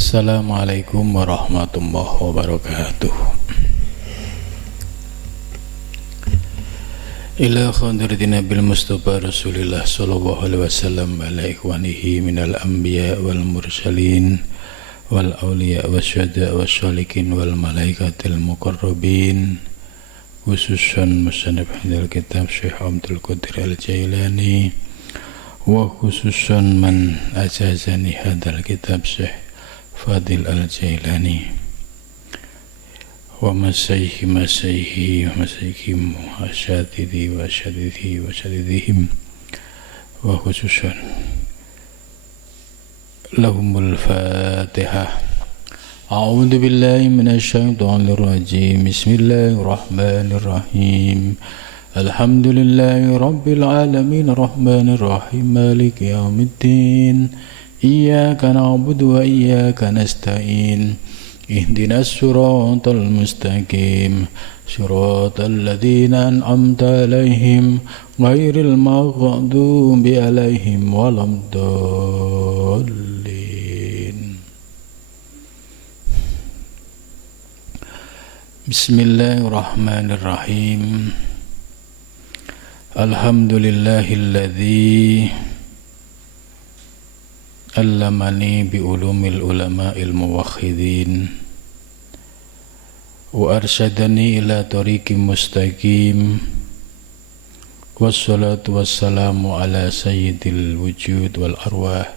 Assalamualaikum warahmatullahi wabarakatuh. Ila khadrati Nabil Mustafa Rasulillah sallallahu alaihi wasallam ala ikhwanihi minal anbiya wal mursalin wal awliya wasyuhada wasyalikin wal malaikatil muqarrabin, khususan musannif hadal kitab Syekh Abdul Qadir Al-Jailani, wa khususan man ajazani hadal kitab Syekh Fadil Al-Jailani, wa masayhi wa masayyihim wa asyadidi wa asyadidi wa asyadidihim, wa khususan lahumul fatihah. A'udhu billahi minasyaitonir rajim. Bismillahirrahmanirrahim. Alhamdulillahi rabbil alamin arrahmanir rahim maliki yaumiddin. Iyyaka na'budu wa iyyaka nasta'in. Ihdinas siratal mustaqim. Siratal ladzina an'amta 'alaihim ghairil maghdubi 'alaihim waladdallin. Bismillahirrahmanirrahim. Alhamdulillahilladzi allamani bi ulumil ulama'il muwahhidin wa arsyadani ila tariqim mustaqim, wassalatu wassalamu ala sayyidil wujud wal arwah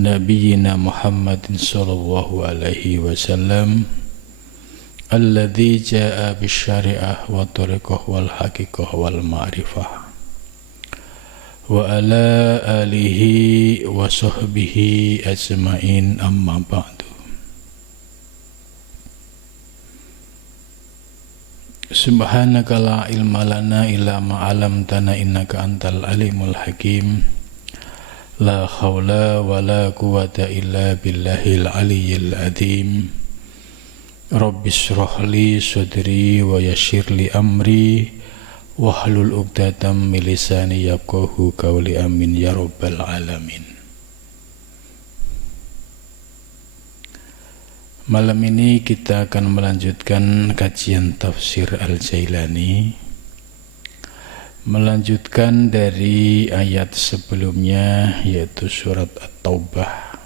nabiyyina Muhammadin sallallahu alaihi wasallam alladzi jaa bisyari'ah wa tariqah wal haqiqah wal ma'rifah, wa ala alihi wa sahbihi ajma'in, amma ba'du. Subhanaka la ilma lana illa ma 'allamtana innaka antal alimul hakim. La haula wa la quwwata illa billahil aliyyil azim. Rabbi shrah li sadri wa yassir li amri wahlul 'uqdatam min lisani yafqahu qawli, amin ya rabbal alamin. Malam ini kita akan melanjutkan kajian tafsir Al-Jailani, melanjutkan dari ayat sebelumnya yaitu surat At-Taubah,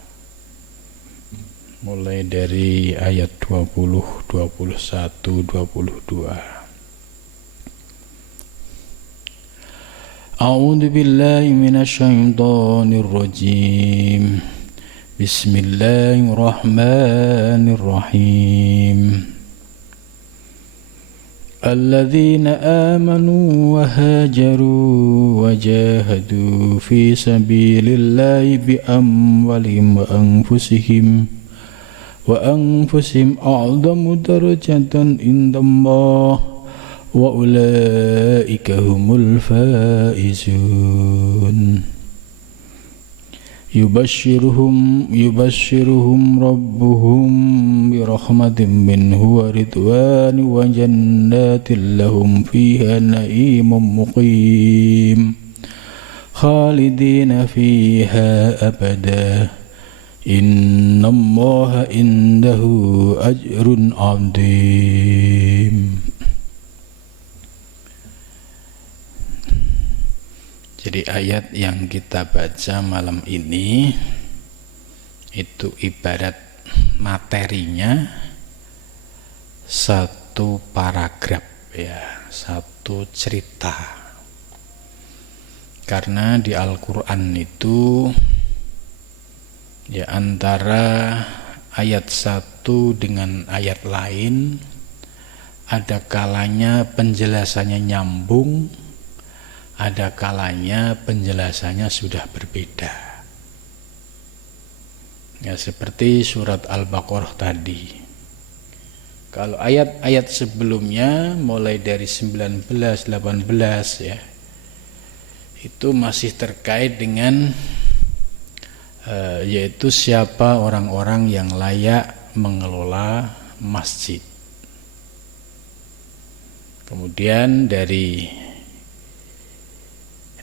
mulai dari ayat 20, 21, 22. A'udzu billahi minasyaitonir rajim. Bismillahirrahmanirrahim. Alladzina amanu wa hajaru wa jahadu fi sabilillahi bi amwalihim wa anfusihim a'zamu darajatan indallah wa ulaika humul faizun. Yubashshiruhum rabbuhum bi rahmatin minhu wa ridwan wa jannatin lahum fiha na'imun muqim khalidina fiha abada innallaha indahu ajrun 'azim. Jadi ayat yang kita baca malam ini itu ibarat materinya satu paragraf, ya, satu cerita. Karena di Al-Quran itu ya antara ayat satu dengan ayat lain ada kalanya penjelasannya nyambung, ada kalanya penjelasannya sudah berbeda. Ya, seperti surat Al-Baqarah tadi. Kalau ayat-ayat sebelumnya mulai dari 19, 18 ya, itu masih terkait dengan yaitu siapa orang-orang yang layak mengelola masjid. Kemudian dari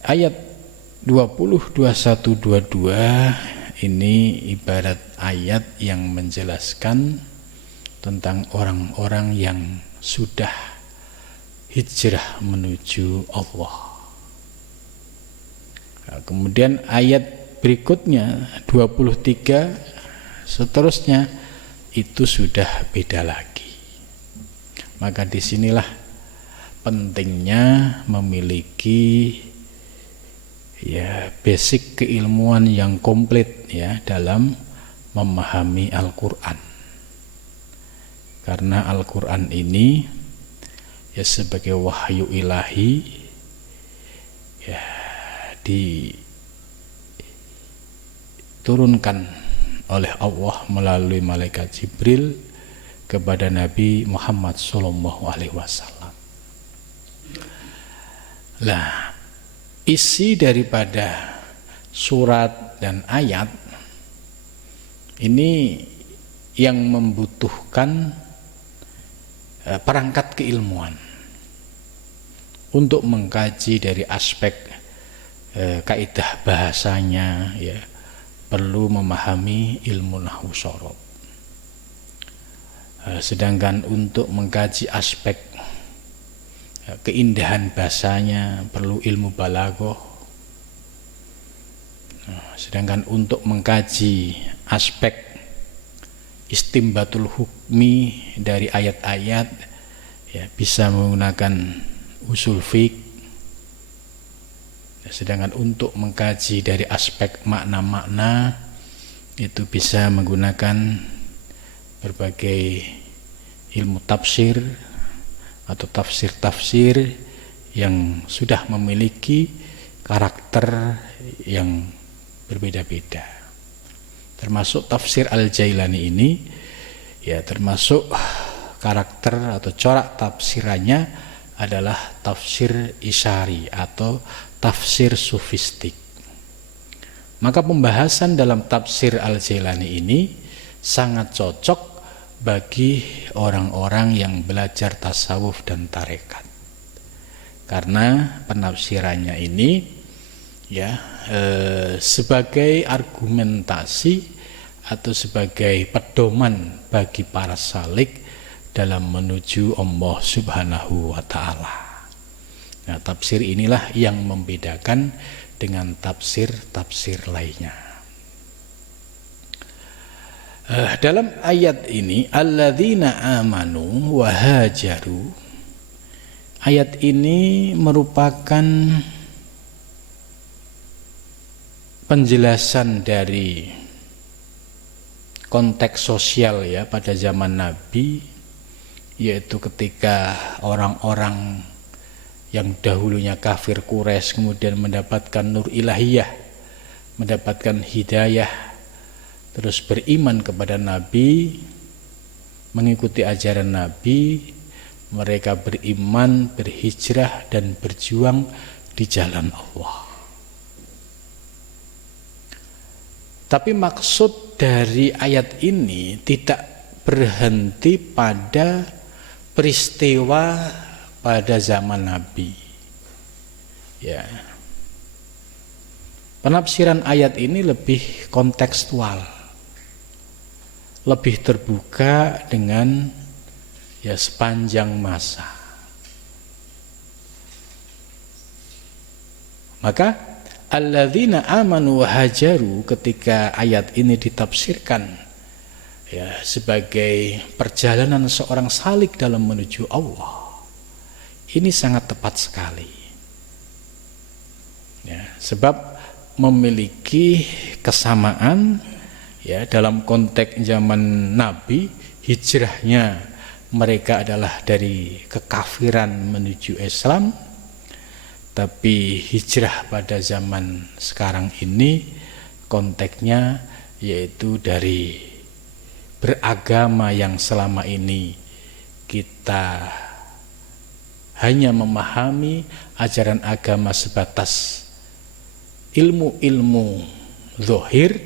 ayat 20, 21, 22 ini ibarat ayat yang menjelaskan tentang orang-orang yang sudah hijrah menuju Allah. Nah, kemudian ayat berikutnya 23 seterusnya itu sudah beda lagi. Maka disinilah pentingnya memiliki basic keilmuan yang komplit dalam memahami Al-Qur'an. Karena Al-Qur'an ini sebagai wahyu ilahi diturunkan oleh Allah melalui malaikat Jibril kepada Nabi Muhammad SAW. Lah, isi daripada surat dan ayat ini yang membutuhkan perangkat keilmuan untuk mengkaji dari aspek kaidah bahasanya, perlu memahami ilmu nahwu shorof. Sedangkan untuk mengkaji aspek keindahan bahasanya perlu ilmu balaghah. Sedangkan untuk mengkaji aspek istimbatul hukmi dari ayat-ayat bisa menggunakan usul fiqh. Sedangkan untuk mengkaji dari aspek makna-makna itu bisa menggunakan berbagai ilmu tafsir atau tafsir-tafsir yang sudah memiliki karakter yang berbeda-beda. Termasuk tafsir Al-Jailani ini termasuk karakter atau corak tafsirannya adalah tafsir isyari atau tafsir sufistik. Maka pembahasan dalam tafsir Al-Jailani ini sangat cocok bagi orang-orang yang belajar tasawuf dan tarekat, karena penafsirannya ini sebagai argumentasi atau sebagai pedoman bagi para salik dalam menuju Allah Subhanahu wa Ta'ala. Nah, tafsir inilah yang membedakan dengan tafsir-tafsir lainnya. Dalam ayat ini alladzina amanu wa hajaru, ayat ini merupakan penjelasan dari konteks sosial pada zaman Nabi, yaitu ketika orang-orang yang dahulunya kafir Quraisy kemudian mendapatkan nur ilahiyah, mendapatkan hidayah, terus beriman kepada Nabi, mengikuti ajaran Nabi, mereka beriman, berhijrah dan berjuang di jalan Allah. Tapi maksud dari ayat ini tidak berhenti pada peristiwa pada zaman Nabi. Penafsiran ayat ini lebih kontekstual, lebih terbuka dengan sepanjang masa. Maka alladzina amanu wa hajaru, ketika ayat ini ditafsirkan sebagai perjalanan seorang salik dalam menuju Allah, ini sangat tepat sekali. Sebab memiliki kesamaan dalam konteks zaman Nabi, hijrahnya mereka adalah dari kekafiran menuju Islam, tapi hijrah pada zaman sekarang ini konteksnya yaitu dari beragama yang selama ini kita hanya memahami ajaran agama sebatas ilmu-ilmu zahir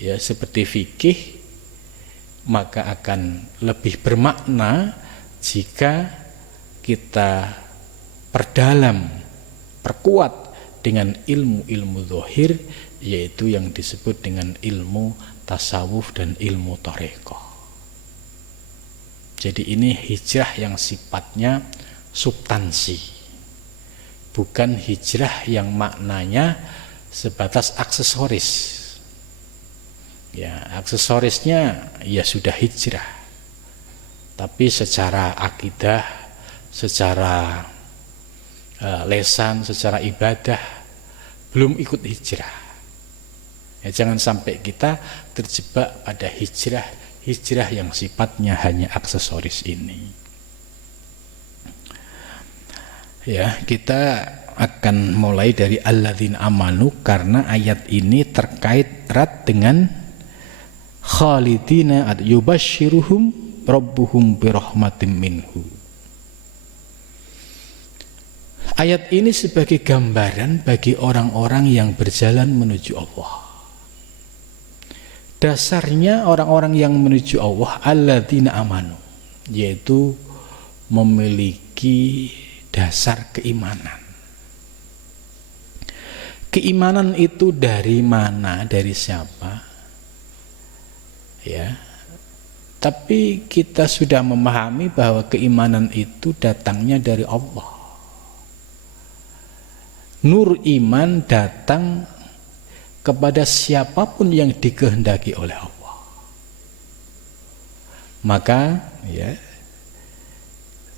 seperti fikih, maka akan lebih bermakna jika kita perdalam, perkuat dengan ilmu-ilmu zahir, yaitu yang disebut dengan ilmu tasawuf dan ilmu thariqah. Jadi ini hijrah yang sifatnya substansi, bukan hijrah yang maknanya sebatas aksesoris. Ya, aksesorisnya ya sudah hijrah, tapi secara akidah, secara lesan, secara ibadah belum ikut hijrah. Ya, jangan sampai kita terjebak pada hijrah yang sifatnya hanya aksesoris ini. Ya, kita akan mulai dari alladzina amanu karena ayat ini terkait erat dengan khalidina yubashshiruhum rabbuhum birahmatin minhu. Ayat ini sebagai gambaran bagi orang-orang yang berjalan menuju Allah. Dasarnya orang-orang yang menuju Allah alladzina amanu, yaitu memiliki dasar keimanan. Keimanan itu dari mana, dari siapa? Ya. Tapi kita sudah memahami bahwa keimanan itu datangnya dari Allah. Nur iman datang kepada siapapun yang dikehendaki oleh Allah. Maka ya,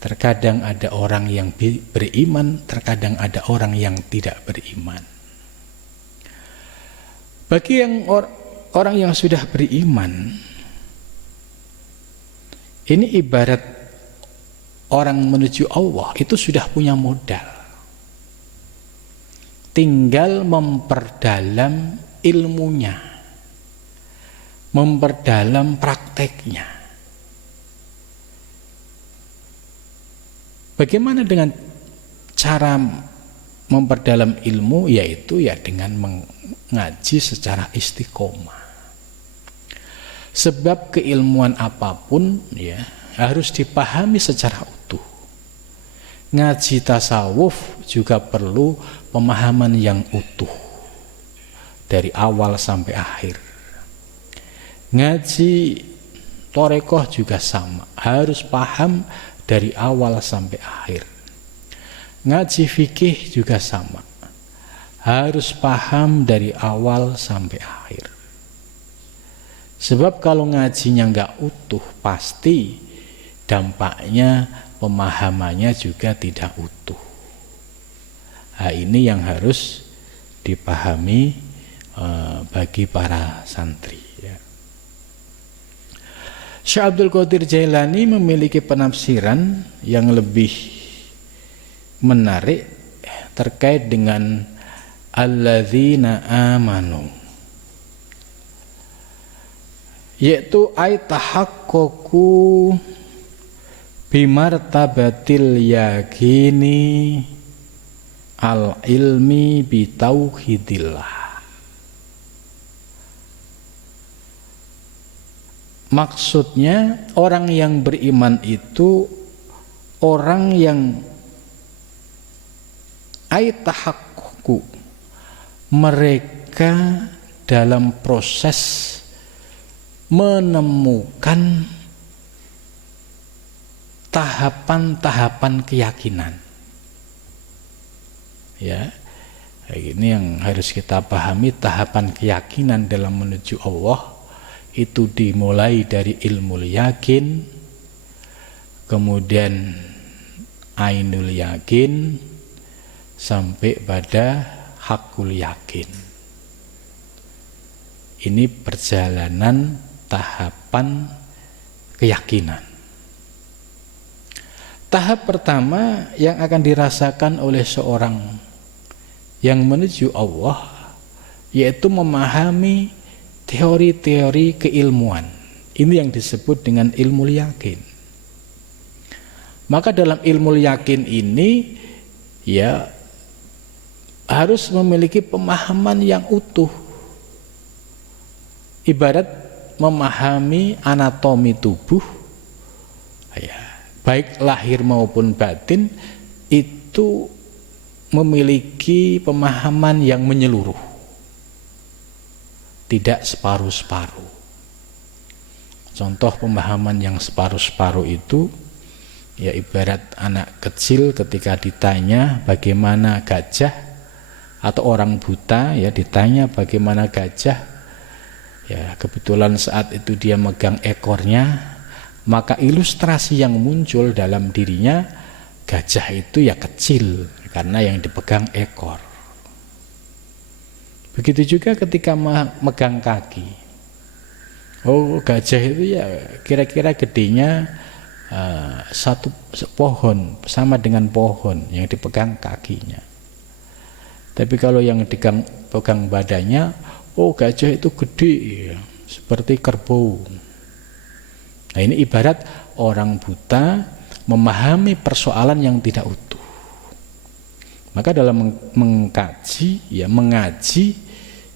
terkadang ada orang yang beriman, terkadang ada orang yang tidak beriman. Bagi yang orang yang sudah beriman, ini ibarat orang menuju Allah itu sudah punya modal. Tinggal memperdalam ilmunya, memperdalam prakteknya. Bagaimana dengan cara memperdalam ilmu? Yaitu ya dengan mengaji secara istiqomah. Sebab keilmuan apapun ya harus dipahami secara utuh. Ngaji tasawuf juga perlu pemahaman yang utuh dari awal sampai akhir. Ngaji thariqah juga sama, harus paham dari awal sampai akhir. Ngaji fikih juga sama, harus paham dari awal sampai akhir. Sebab kalau ngajinya nggak utuh, pasti dampaknya pemahamannya juga tidak utuh. Nah, ini yang harus dipahami bagi para santri. Ya. Syekh Abdul Qadir Jailani memiliki penafsiran yang lebih menarik terkait dengan alladzina amanu, yaitu ay tahaqqaqu bimartabatil yakini al ilmi bitauhidillah. Maksudnya orang yang beriman itu orang yang aitahaqqu, mereka dalam proses menemukan tahapan-tahapan keyakinan. Ya, ini yang harus kita pahami. Tahapan keyakinan dalam menuju Allah itu dimulai dari ilmu yakin, kemudian ainul yakin, sampai pada hakul yakin. Ini perjalanan tahapan keyakinan. Tahap pertama yang akan dirasakan oleh seorang yang menuju Allah yaitu memahami teori-teori keilmuan. Ini yang disebut dengan ilmu yakin. Maka dalam ilmu yakin ini ya harus memiliki pemahaman yang utuh. Ibarat memahami anatomi tubuh, ya, baik lahir maupun batin, itu memiliki pemahaman yang menyeluruh, tidak separuh-separuh. Contoh pemahaman yang separuh-separuh itu ya ibarat anak kecil ketika ditanya bagaimana gajah, atau orang buta ya ditanya bagaimana gajah, ya kebetulan saat itu dia megang ekornya, maka ilustrasi yang muncul dalam dirinya gajah itu ya kecil karena yang dipegang ekor. Begitu juga ketika megang kaki. Oh, gajah itu ya kira-kira gedenya satu pohon, sama dengan pohon yang dipegang kakinya. Tapi kalau yang dipegang badannya, oh gajah itu gede ya, seperti kerbau. Nah, ini ibarat orang buta memahami persoalan yang tidak utuh. Maka dalam mengkaji, ya mengaji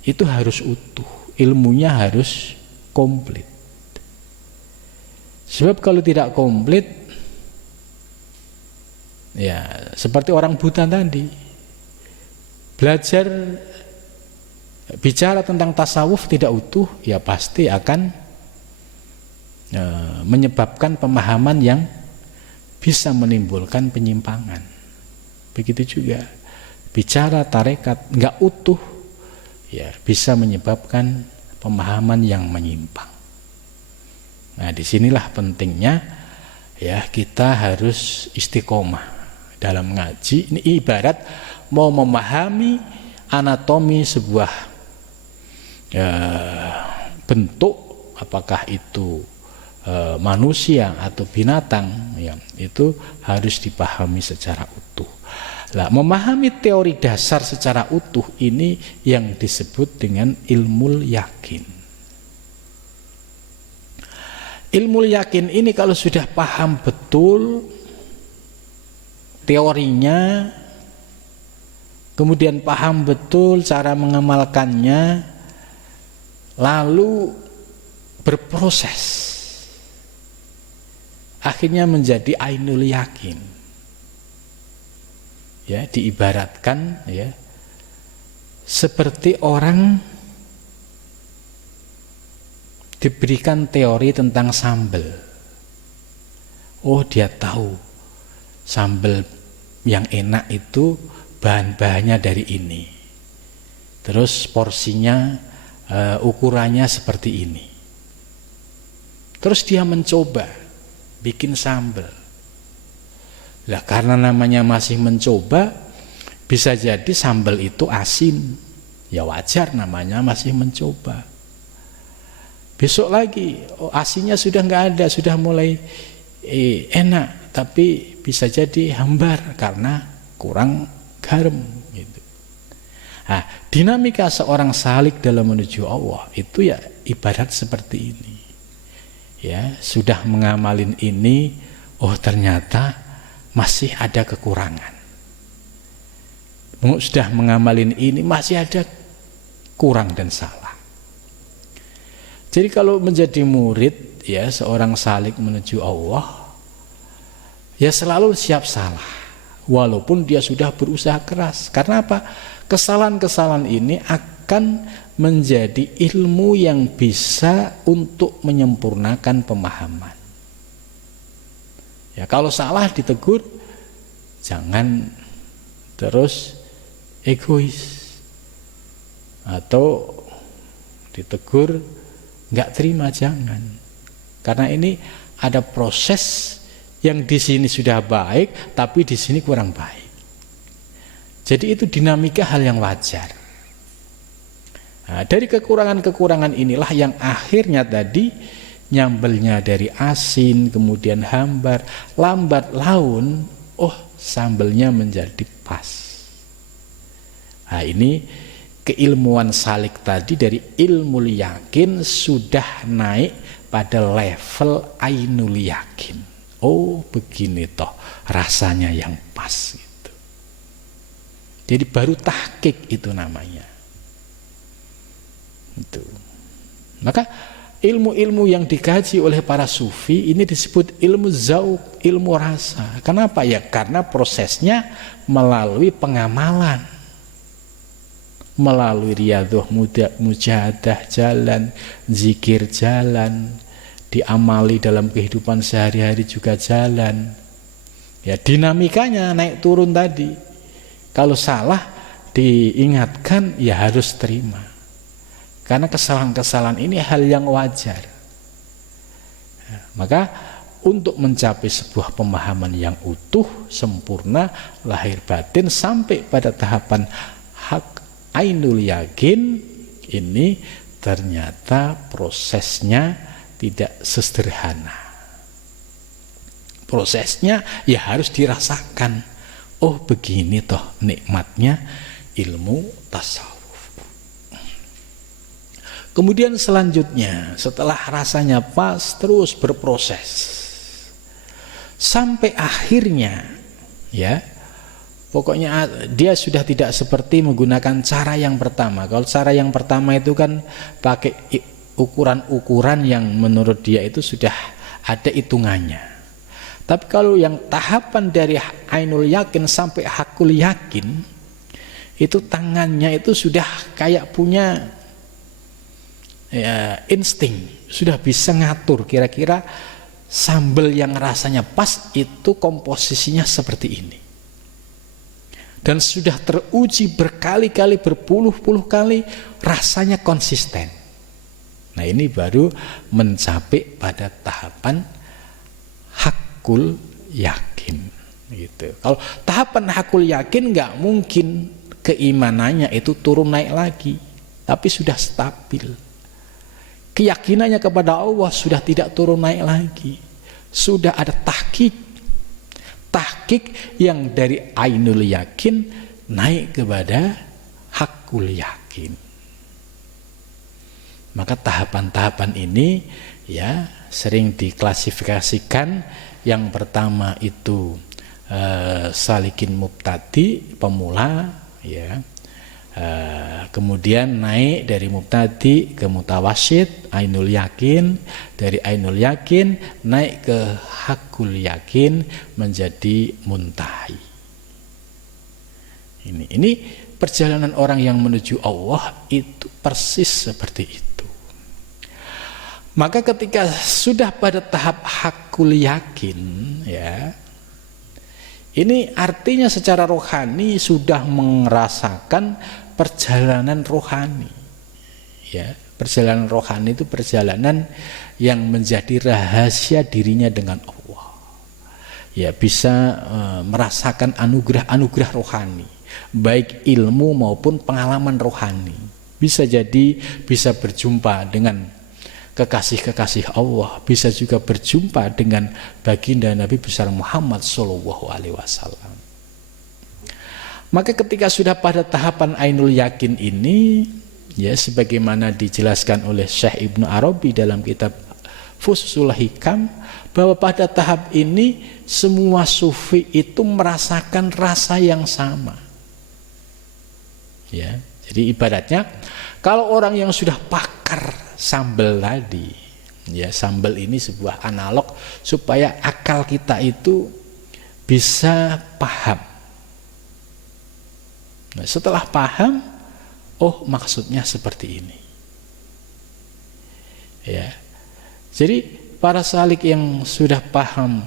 itu harus utuh, ilmunya harus komplit. Sebab kalau tidak komplit, ya seperti orang buta tadi, belajar bicara tentang tasawuf tidak utuh, ya pasti akan menyebabkan pemahaman yang bisa menimbulkan penyimpangan. Begitu juga bicara tarekat nggak utuh, ya bisa menyebabkan pemahaman yang menyimpang. Nah, disinilah pentingnya ya kita harus istiqomah dalam ngaji. Ini ibarat mau memahami anatomi sebuah bentuk, apakah itu manusia atau binatang, ya itu harus dipahami secara utuh. Nah, memahami teori dasar secara utuh ini yang disebut dengan ilmu yakin. Ilmu yakin ini kalau sudah paham betul teorinya, kemudian paham betul cara mengamalkannya, lalu berproses, akhirnya menjadi ainul yakin. Ya, diibaratkan ya seperti orang diberikan teori tentang sambal. Oh, dia tahu sambal yang enak itu bahan-bahannya dari ini. Terus porsinya ukurannya seperti ini. Terus dia mencoba bikin sambal. Lah karena namanya masih mencoba, bisa jadi sambal itu asin. Ya wajar, namanya masih mencoba. Besok lagi, oh asinnya sudah nggak ada, sudah mulai enak, tapi bisa jadi hambar karena kurang garam gitu. Nah, dinamika seorang salik dalam menuju Allah itu ya ibarat seperti ini. Ya, sudah mengamalin ini, oh ternyata masih ada kekurangan. Sudah mengamalin ini masih ada kurang dan salah. Jadi kalau menjadi murid ya seorang salik menuju Allah, ya selalu siap salah walaupun dia sudah berusaha keras. Karena apa? Kesalahan-kesalahan ini akan menjadi ilmu yang bisa untuk menyempurnakan pemahaman. Ya, kalau salah ditegur, jangan terus egois, atau ditegur nggak terima, jangan. Karena ini ada proses yang di sini sudah baik, tapi di sini kurang baik. Jadi itu dinamika hal yang wajar. Nah, dari kekurangan-kekurangan inilah yang akhirnya tadi nyambelnya dari asin, kemudian hambar, lambat laun, oh sambelnya menjadi pas. Nah, ini keilmuan salik tadi dari ilmu yakin sudah naik pada level ainul yakin. Oh begini toh rasanya yang pas gitu. Jadi baru tahqiq itu namanya. Itu. Maka ilmu-ilmu yang dikaji oleh para sufi ini disebut ilmu zauq, ilmu rasa. Kenapa? Ya karena prosesnya melalui pengamalan, melalui riyadhah, mujahadah jalan, zikir jalan, diamali dalam kehidupan sehari-hari juga jalan. Ya dinamikanya naik turun tadi. Kalau salah diingatkan ya harus terima. Karena kesalahan-kesalahan ini hal yang wajar. Ya, maka untuk mencapai sebuah pemahaman yang utuh, sempurna, lahir batin sampai pada tahapan hak ainul yakin, ini ternyata prosesnya tidak sesederhana. Prosesnya ya harus dirasakan. Oh begini toh nikmatnya ilmu tasawuf. Kemudian selanjutnya setelah rasanya pas terus berproses sampai akhirnya ya pokoknya dia sudah tidak seperti menggunakan cara yang pertama. Kalau cara yang pertama itu kan pakai ukuran-ukuran yang menurut dia itu sudah ada hitungannya. Tapi kalau yang tahapan dari ainul yakin sampai hakul yakin itu tangannya itu sudah kayak punya ya, insting, sudah bisa ngatur kira-kira sambal yang rasanya pas itu komposisinya seperti ini. Dan sudah teruji berkali-kali, berpuluh-puluh kali, rasanya konsisten. Nah ini baru mencapai pada tahapan hakul yakin. Gitu. Kalau tahapan hakul yakin nggak mungkin keimanannya itu turun naik lagi, tapi sudah stabil. Keyakinannya kepada Allah sudah tidak turun naik lagi. Sudah ada tahqiq yang dari ainul yakin naik kepada hakul yakin. Maka tahapan-tahapan ini ya sering diklasifikasikan. Yang pertama itu salikin mubtadi, pemula ya. Kemudian naik dari mubtadi ke mutawassit, ainul yakin, dari ainul yakin naik ke hakul yakin menjadi muntahi. Ini perjalanan orang yang menuju Allah itu persis seperti itu. Maka ketika sudah pada tahap hakul yakin ya, ini artinya secara rohani sudah merasakan perjalanan rohani. Ya, perjalanan rohani itu perjalanan yang menjadi rahasia dirinya dengan Allah. Ya, bisa merasakan anugerah-anugerah rohani, baik ilmu maupun pengalaman rohani. Bisa jadi bisa berjumpa dengan kekasih-kekasih Allah, bisa juga berjumpa dengan baginda Nabi besar Muhammad SAW. Maka ketika sudah pada tahapan ainul yakin ini, ya sebagaimana dijelaskan oleh Syekh Ibnu Arabi dalam kitab Fususul Hikam, bahwa pada tahap ini semua sufi itu merasakan rasa yang sama. Ya, jadi ibaratnya kalau orang yang sudah pakar sambal tadi, ya sambal ini sebuah analog supaya akal kita itu bisa paham. Nah, setelah paham, oh maksudnya seperti ini. Ya. Jadi para salik yang sudah paham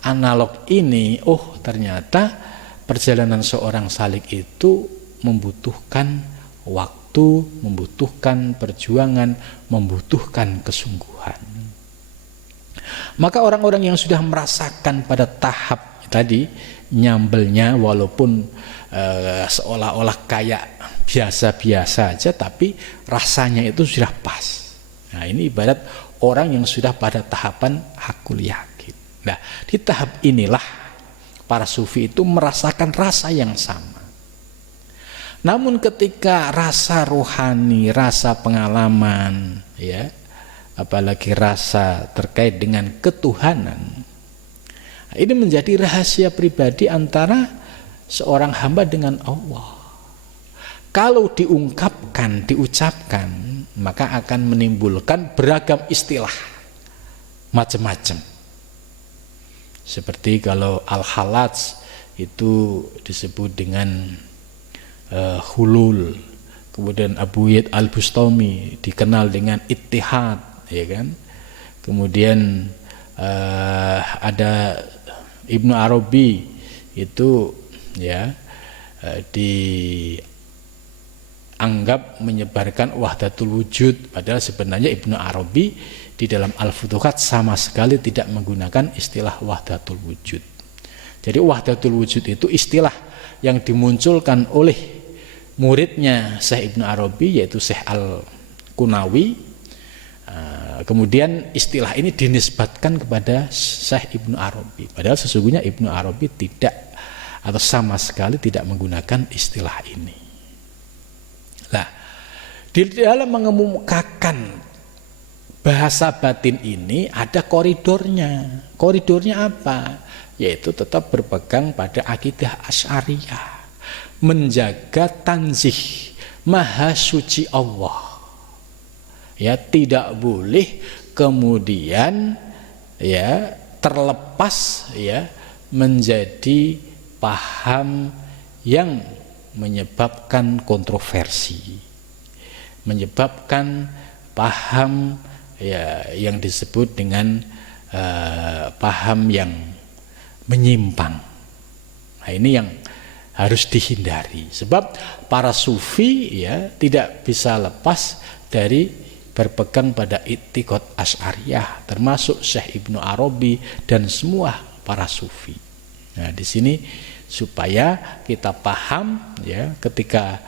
analog ini, oh ternyata perjalanan seorang salik itu membutuhkan waktu, membutuhkan perjuangan, membutuhkan kesungguhan. Maka orang-orang yang sudah merasakan pada tahap tadi nyambelnya walaupun seolah-olah kayak biasa-biasa aja, tapi rasanya itu sudah pas. Nah ini ibarat orang yang sudah pada tahapan hakul yakin. Nah di tahap inilah para sufi itu merasakan rasa yang sama. Namun ketika rasa rohani, rasa pengalaman, ya, apalagi rasa terkait dengan ketuhanan, ini menjadi rahasia pribadi antara seorang hamba dengan Allah. Kalau diungkapkan, diucapkan, maka akan menimbulkan beragam istilah, macam-macam. Seperti kalau al-halaj itu disebut dengan hulul. Kemudian Abu Yid al-Bustami dikenal dengan ittihad, ya kan? Kemudian ada Ibnu Arabi itu ya dianggap menyebarkan wahdatul wujud, padahal sebenarnya Ibnu Arabi di dalam Al-Futuhat sama sekali tidak menggunakan istilah wahdatul wujud. Jadi wahdatul wujud itu istilah yang dimunculkan oleh muridnya Syekh Ibnu Arabi, yaitu Syekh Al-Qunawi. Kemudian istilah ini dinisbatkan kepada Syekh Ibnu Arabi, padahal sesungguhnya Ibnu Arabi tidak atau sama sekali tidak menggunakan istilah ini. Nah, di dalam mengemukakan bahasa batin ini ada koridornya. Koridornya apa? Yaitu tetap berpegang pada akidah Asy'ariyah, menjaga tanzih, maha suci Allah. Ya, tidak boleh kemudian ya terlepas ya menjadi paham yang menyebabkan kontroversi, menyebabkan paham ya yang disebut dengan paham yang menyimpang. Nah, ini yang harus dihindari, sebab para sufi ya tidak bisa lepas dari berpegang pada i'tiqad Asy'ariyah, termasuk Syekh Ibnu Arabi dan semua para sufi. Nah, di sini supaya kita paham ya, ketika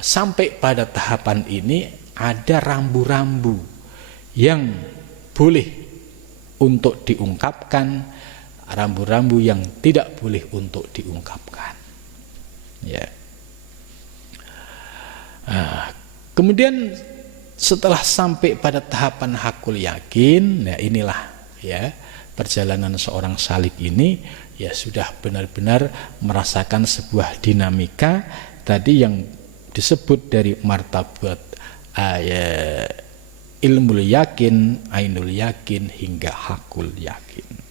sampai pada tahapan ini ada rambu-rambu yang boleh untuk diungkapkan, rambu-rambu yang tidak boleh untuk diungkapkan. Ya. Kemudian setelah sampai pada tahapan hakul yakin, ya inilah ya perjalanan seorang salik ini ya sudah benar-benar merasakan sebuah dinamika tadi yang disebut dari martabat ilmul yakin, ainul yakin hingga hakul yakin.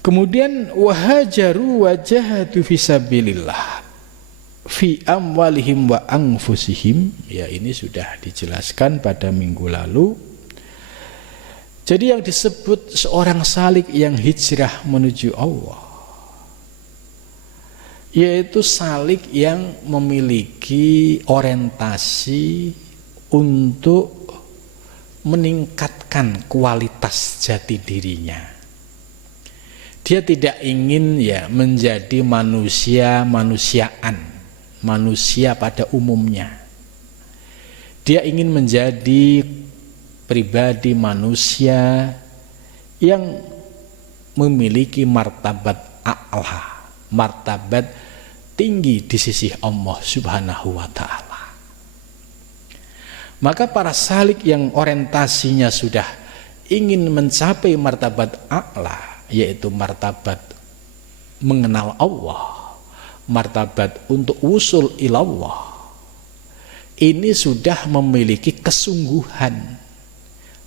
Kemudian wahajaru wajahatu fisabilillah fi amwalihim wa anfusihim, ya ini sudah dijelaskan pada minggu lalu. Jadi yang disebut seorang salik yang hijrah menuju Allah, yaitu salik yang memiliki orientasi untuk meningkatkan kualitas jati dirinya. Dia tidak ingin ya menjadi manusia-manusiaan, manusia pada umumnya. Dia ingin menjadi pribadi manusia yang memiliki martabat a'la, martabat tinggi di sisi Allah Subhanahu wa ta'ala. Maka para salik yang orientasinya sudah ingin mencapai martabat a'la, yaitu martabat mengenal Allah, martabat untuk usul ilallah, ini sudah memiliki kesungguhan,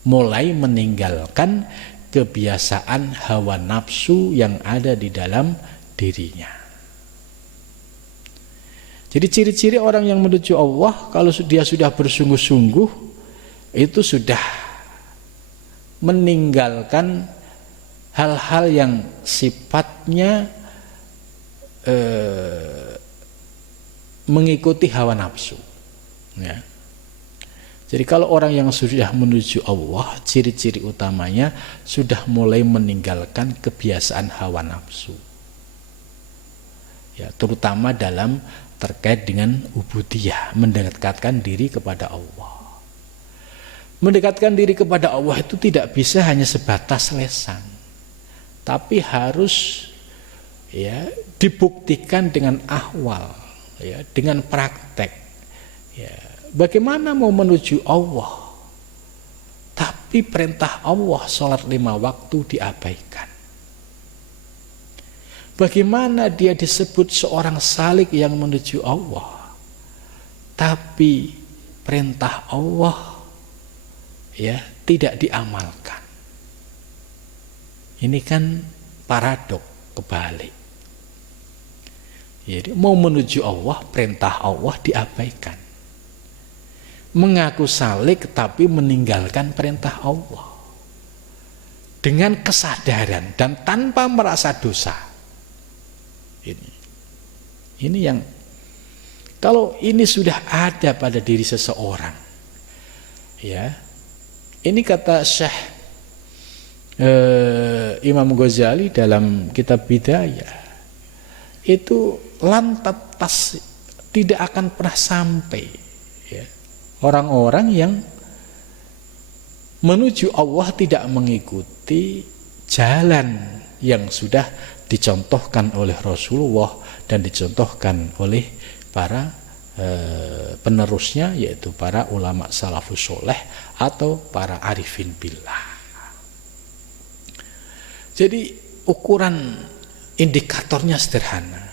mulai meninggalkan kebiasaan hawa nafsu yang ada di dalam dirinya. Jadi ciri-ciri orang yang menuju Allah, kalau dia sudah bersungguh-sungguh, itu sudah meninggalkan hal-hal yang sifatnya mengikuti hawa nafsu ya. Jadi kalau orang yang sudah menuju Allah, ciri-ciri utamanya sudah mulai meninggalkan kebiasaan hawa nafsu ya, terutama dalam terkait dengan ubudiyah, mendekatkan diri kepada Allah. Mendekatkan diri kepada Allah itu tidak bisa hanya sebatas lesan, tapi harus ya dibuktikan dengan ahwal ya, dengan praktek ya. Bagaimana mau menuju Allah tapi perintah Allah sholat 5 waktu diabaikan? Bagaimana dia disebut seorang salik yang menuju Allah tapi perintah Allah ya tidak diamalkan. Ini kan paradok, kebalik. Jadi mau menuju Allah, perintah Allah diabaikan. Mengaku salik tapi meninggalkan perintah Allah. Dengan kesadaran dan tanpa merasa dosa. Ini yang kalau ini sudah ada pada diri seseorang, ya, ini kata Syekh Imam Ghazali dalam kitab Bidayah, itu lantas tidak akan pernah sampai, ya, orang-orang yang menuju Allah tidak mengikuti jalan yang sudah dicontohkan oleh Rasulullah dan dicontohkan oleh para penerusnya, yaitu para ulama salafus soleh atau para arifin billah. Jadi ukuran indikatornya sederhana,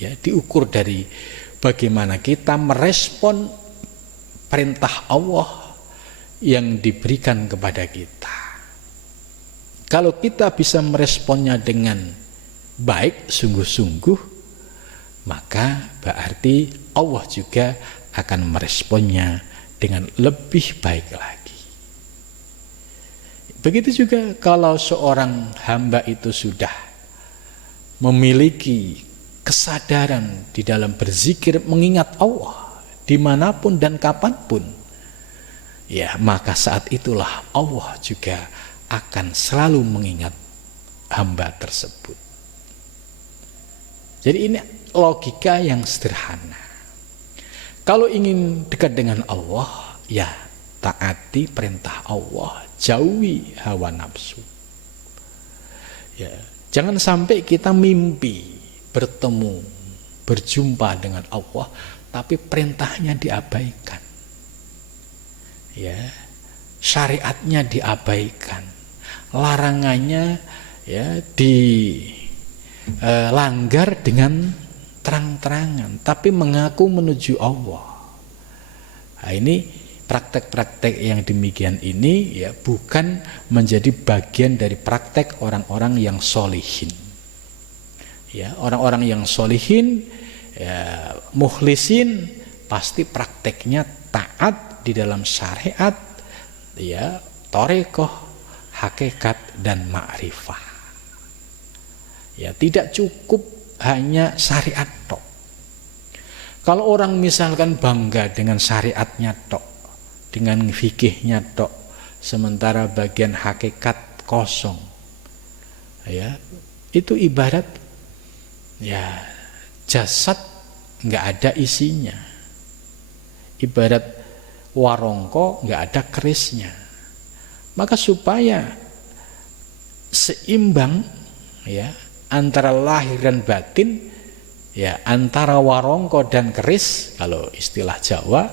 ya, diukur dari bagaimana kita merespon perintah Allah yang diberikan kepada kita. Kalau kita bisa meresponnya dengan baik, sungguh-sungguh, maka berarti Allah juga akan meresponnya dengan lebih baik lagi. Begitu juga kalau seorang hamba itu sudah memiliki kesadaran di dalam berzikir mengingat Allah dimanapun dan kapanpun, ya, maka saat itulah Allah juga akan selalu mengingat hamba tersebut. Jadi ini logika yang sederhana. Kalau ingin dekat dengan Allah, ya taati perintah Allah, jauhi hawa nafsu. Ya, jangan sampai kita mimpi bertemu, berjumpa dengan Allah, tapi perintahnya diabaikan. Ya, syariatnya diabaikan, larangannya ya dilanggar dengan terang-terangan, tapi mengaku menuju Allah. Nah, ini praktek-praktek yang demikian ini ya bukan menjadi bagian dari praktek orang-orang yang solihin. Ya, orang-orang yang solihin, ya, mukhlisin, pasti prakteknya taat di dalam syariat, ya, thariqah, hakikat dan ma'rifah. Ya, tidak cukup hanya syariat tok. Kalau orang misalkan bangga dengan syariatnya tok, dengan fikihnya tok, sementara bagian hakikat kosong, ya, itu ibarat ya jasad nggak ada isinya, ibarat warongko nggak ada kerisnya. Maka supaya seimbang, ya, antara lahir dan batin, ya, antara warongko dan keris kalau istilah Jawa,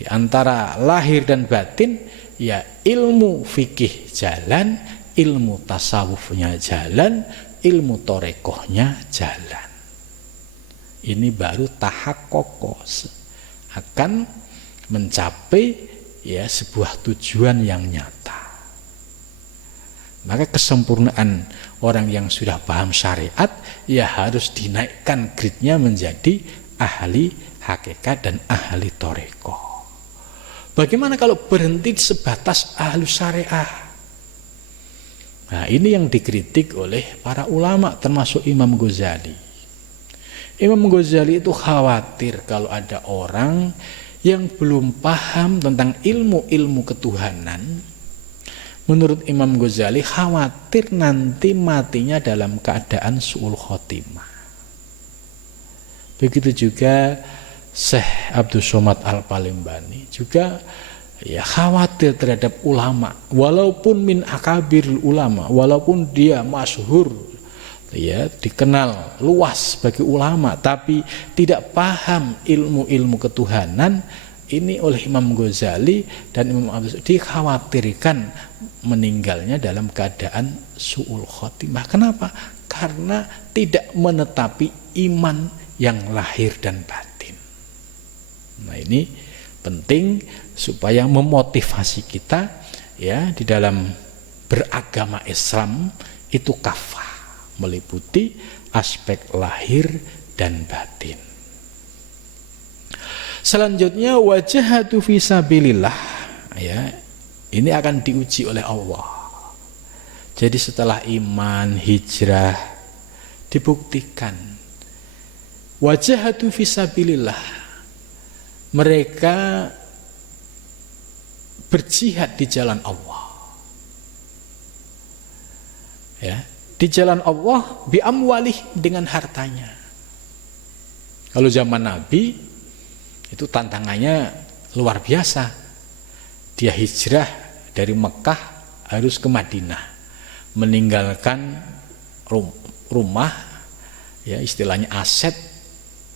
ya, antara lahir dan batin, ya, ilmu fikih jalan, ilmu tasawufnya jalan, ilmu torekohnya jalan. Ini baru tahakokos akan mencapai ya sebuah tujuan yang nyata. Maka kesempurnaan orang yang sudah paham syariat ya harus dinaikkan grade-nya menjadi ahli hakikat dan ahli thariqah. Bagaimana kalau berhenti sebatas ahli syariah? Nah, ini yang dikritik oleh para ulama termasuk Imam Ghazali. Imam Ghazali itu khawatir kalau ada orang yang belum paham tentang ilmu-ilmu ketuhanan. Menurut Imam Ghazali khawatir nanti matinya dalam keadaan su'ul khotimah. Begitu juga Syekh Abdul Somad Al-Palembani juga ya khawatir terhadap ulama, walaupun min akabir ulama, walaupun dia masyhur, ya dikenal luas bagi ulama, tapi tidak paham ilmu-ilmu ketuhanan. Ini oleh Imam Ghazali dan Imam Abdul dikhawatirkan meninggalnya dalam keadaan su'ul khotimah. Kenapa? Karena tidak menetapi iman yang lahir dan batin. Nah, ini penting supaya memotivasi kita ya di dalam beragama Islam itu kafah, meliputi aspek lahir dan batin. Selanjutnya wajahatu fisabilillah, ya. Ini akan diuji oleh Allah. Jadi setelah iman, hijrah dibuktikan wajahatu fisabilillah, mereka berjihad di jalan Allah. Ya, di jalan Allah bi amwalih, dengan hartanya. Kalau zaman Nabi itu tantangannya luar biasa. Dia hijrah dari Mekah harus ke Madinah, meninggalkan rumah, ya istilahnya aset,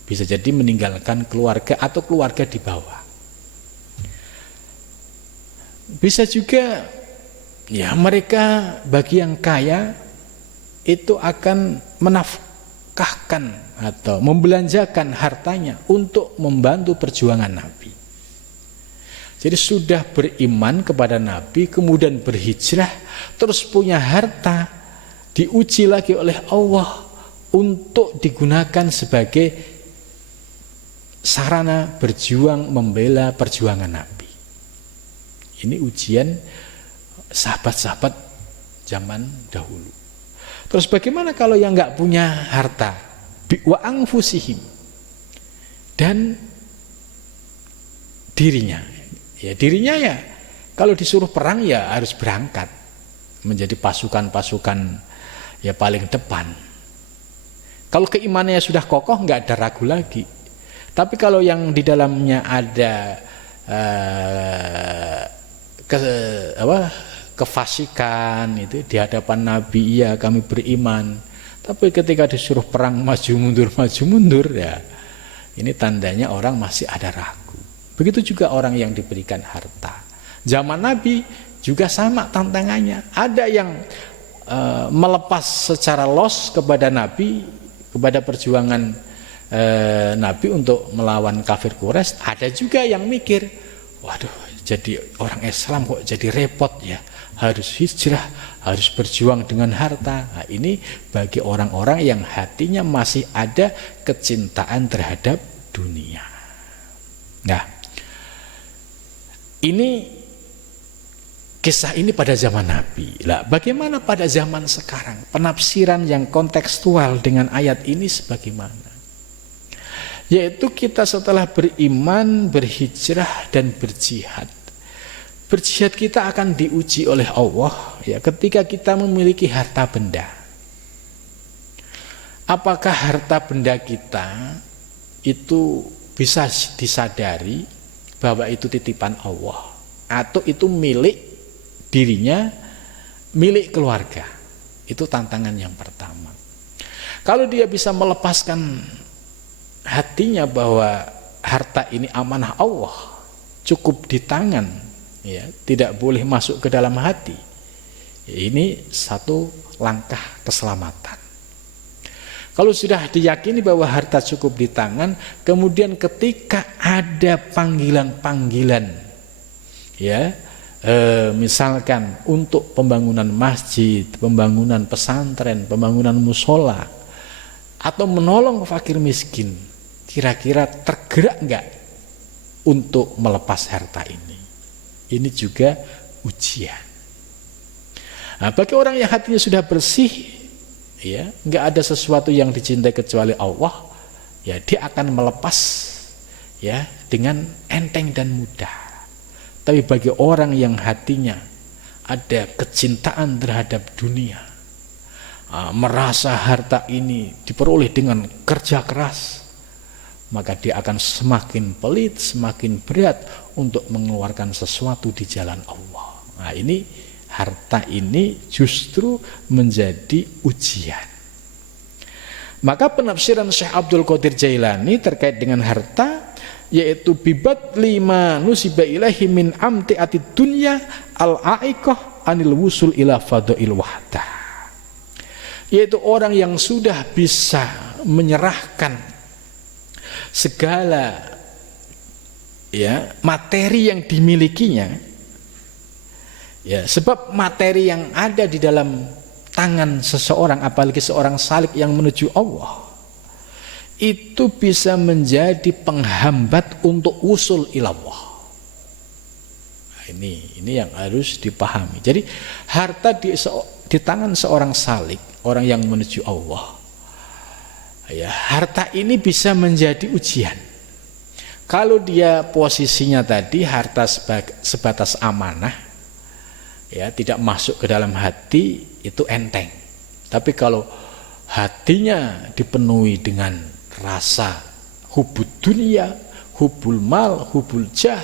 bisa jadi meninggalkan keluarga atau keluarga di bawah. Bisa juga ya mereka bagi yang kaya itu akan menafkahkan atau membelanjakan hartanya untuk membantu perjuangan Nabi. Jadi sudah beriman kepada Nabi, kemudian berhijrah, terus punya harta, diuji lagi oleh Allah untuk digunakan sebagai sarana berjuang membela perjuangan Nabi. Ini ujian sahabat-sahabat zaman dahulu. Terus bagaimana kalau yang nggak punya harta? Wa anfusihim, dan dirinya. Ya dirinya ya kalau disuruh perang ya harus berangkat menjadi pasukan-pasukan ya paling depan. Kalau keimanannya sudah kokoh nggak ada ragu lagi. Tapi kalau yang di dalamnya ada kefasikan itu di hadapan Nabi, iya kami beriman, tapi ketika disuruh perang maju mundur ya ini tandanya orang masih ada ragu. Begitu juga orang yang diberikan harta. Zaman Nabi juga sama tantangannya. Ada yang melepas secara los kepada Nabi, kepada perjuangan Nabi untuk melawan kafir Quraisy. Ada juga yang mikir, waduh, jadi orang Islam kok jadi repot ya, harus hijrah, harus berjuang dengan harta. Nah, ini bagi orang-orang yang hatinya masih ada kecintaan terhadap dunia. Nah, ini kisah ini pada zaman Nabi. Lah, bagaimana pada zaman sekarang? Penafsiran yang kontekstual dengan ayat ini sebagaimana? Yaitu kita setelah beriman, berhijrah dan berjihad. Berjihad kita akan diuji oleh Allah ya ketika kita memiliki harta benda. Apakah harta benda kita itu bisa disadari bahwa itu titipan Allah atau itu milik dirinya, milik keluarga? Itu tantangan yang pertama. Kalau dia bisa melepaskan hatinya bahwa harta ini amanah Allah, cukup di tangan, ya, tidak boleh masuk ke dalam hati, ini satu langkah keselamatan. Kalau sudah diyakini bahwa harta cukup di tangan, kemudian ketika ada panggilan-panggilan, ya, misalkan untuk pembangunan masjid, pembangunan pesantren, pembangunan musola, atau menolong fakir miskin, kira-kira tergerak enggak untuk melepas harta ini? Ini juga ujian. Nah, bagi orang yang hatinya sudah bersih, ya, nggak ada sesuatu yang dicintai kecuali Allah, ya dia akan melepas ya dengan enteng dan mudah. Tapi bagi orang yang hatinya ada kecintaan terhadap dunia, merasa harta ini diperoleh dengan kerja keras, maka dia akan semakin pelit, semakin berat untuk mengeluarkan sesuatu di jalan Allah. Nah, ini harta ini justru menjadi ujian. Maka penafsiran Syekh Abdul Qadir Jailani terkait dengan harta yaitu bibat lima nusiba ilahi min amti'atid dunya al-a'iqah anil wusul ila fadail wahdah. Yaitu orang yang sudah bisa menyerahkan segala ya materi yang dimilikinya, ya sebab materi yang ada di dalam tangan seseorang, apalagi seorang salik yang menuju Allah, itu bisa menjadi penghambat untuk usul ilallah. Nah, ini yang harus dipahami. Jadi harta di tangan seorang salik, orang yang menuju Allah, ya harta ini bisa menjadi ujian. Kalau dia posisinya tadi harta sebatas amanah, ya tidak masuk ke dalam hati, itu enteng. Tapi kalau hatinya dipenuhi dengan rasa hubud dunia, hubul mal, hubul jah,